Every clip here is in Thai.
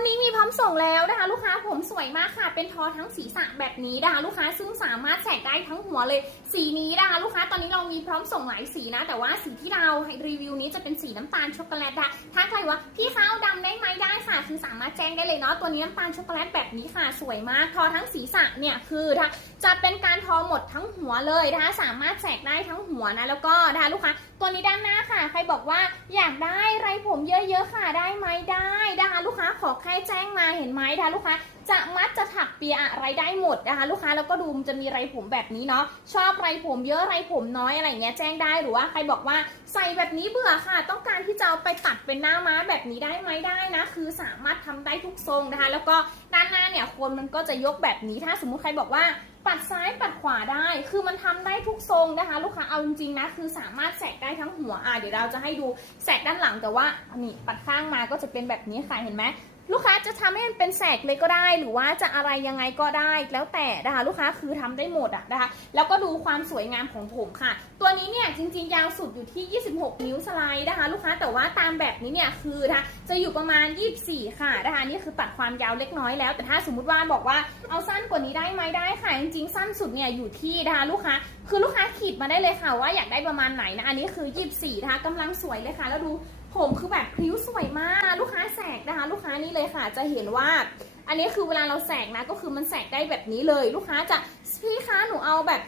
รุ่นนี้มีพร้อมส่งแล้วนะคะ ลูกค้าผมสวยมากค่ะ เป็นทอทั้งศีรษะแบบนี้นะคะ ลูกค้าซึ่งสามารถแสกได้ทั้งหัวเลย สีนี้นะคะ ลูกค้าตอนนี้เรามีพร้อมส่งหลายสีนะ แต่ว่าสีที่เราให้รีวิวนี้จะเป็นสีน้ำตาลช็อกโกแลตนะคะถ้าใครว่าพี่เขาเอาดำได้ไหมได้ค่ะ คือสามารถแจ้งได้เลยเนาะตัวนี้น้ำตาลช็อกโกแลตแบบนี้ค่ะ สวยมาก ทอทั้งศีรษะเนี่ยคือจะเป็นการทอหมดทั้งหัวเลยนะคะสามารถแสกได้ทั้งหัวนะแล้วก็นะคะลูกค้าตัวนี้ด้านหน้าค่ะ ใครบอกว่าอยากได้ไรผมเยอะๆค่ะได้ไหมได้นะคะลูกค้าขอแค่แจ้งมาเห็นไหมนะคะลูกค้าจะมัดจะถักเปียอะไรได้หมดนะคะ ลูกค้าแล้วก็ดูมันจะมีไรผมแบบนี้เนาะชอบไรผมเยอะไรผมน้อยอะไรเงี้ยแจ้งได้หรือว่าใครบอกว่าใส่แบบนี้เบื่อค่ะ ต้องการที่จะเอาไปตัดเป็นหน้าม้าแบบนี้ได้ไหมได้นะ คือสามารถทำได้ทุกทรงนะคะ แล้วก็ด้านหน้าเนี่ยคนมันก็จะยกแบบนี้ถ้าสมมุติใครบอกว่าปัดซ้ายปัดขวาได้ คือมันทำได้ทุกทรงนะคะ ลูกค้าเอาจริงๆนะ คือสามารถแสกได้ทั้งหัว อะ เดี๋ยวเราจะให้ดูแสกด้านหลังแต่ว่านนี้ปัดข้างมาก็จะเป็นแบบนี้ค่ะ เห็นไหม ลูกค้าจะทำให้มันเป็นแสกเลยก็ได้ หรือว่าจะอะไรยังไงก็ได้ แล้วแต่นะคะลูกค้าคือทำได้หมดอะนะคะ แล้วก็ดูความสวยงามของผมค่ะ ตัวนี้เนี่ยจริงๆ ยาวสุดอยู่ที่ 26 นิ้วสไลด์นะคะ ลูกค้าแต่ว่าตามแบบนี้เนี่ยคือนะคะจะอยู่ประมาณ 24 ค่ะนะคะนี่คือตัดความยาวเล็กน้อยแล้ว แต่ถ้าสมมุติว่าบอกว่าเอาสั้นกว่านี้ได้ไหมได้ค่ะ จริงๆ สั้นสุดเนี่ยอยู่ที่นะคะลูกค้า คือลูกค้าขีดมาได้เลยค่ะ ว่าอยากได้ประมาณไหนนะ อันนี้คือ24นะคะกำลังสวยเลยค่ะ แล้วดูผมคือแบบพิ้วสวยมาก ลูกค้าแสกนะคะ ลูกค้านี่เลยค่ะ จะเห็นว่า อันนี้คือเวลาเราแสกนะ ก็คือมันแสกได้แบบนี้เลย ลูกค้าจะพี่คะหนูเอาแบบ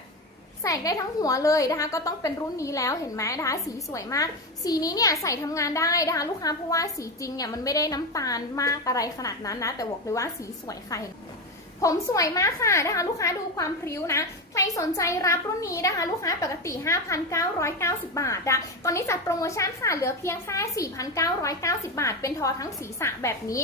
แสกได้ทั้งหัวเลยนะคะ ก็ต้องเป็นรุ่นนี้แล้วเห็นไหมนะคะ สีสวยมาก สีนี้เนี่ยใส่ทำงานได้นะคะ ลูกค้าเพราะว่าสีจริงเนี่ยมันไม่ได้น้ำตาลมากอะไรขนาดนั้นนะ แต่บอกเลยว่าสีสวยค่ะ ผมสวยมากค่ะนะคะ ลูกค้าดูความพริ้วนะ ใครสนใจรับรุ่นนี้นะคะ ลูกค้าปกติ 5,990 บาทนะตอนนี้จัดโปรโมชั่นค่ะเหลือเพียงแค่4,990 บาท เป็นทอทั้งศีรษะแบบนี้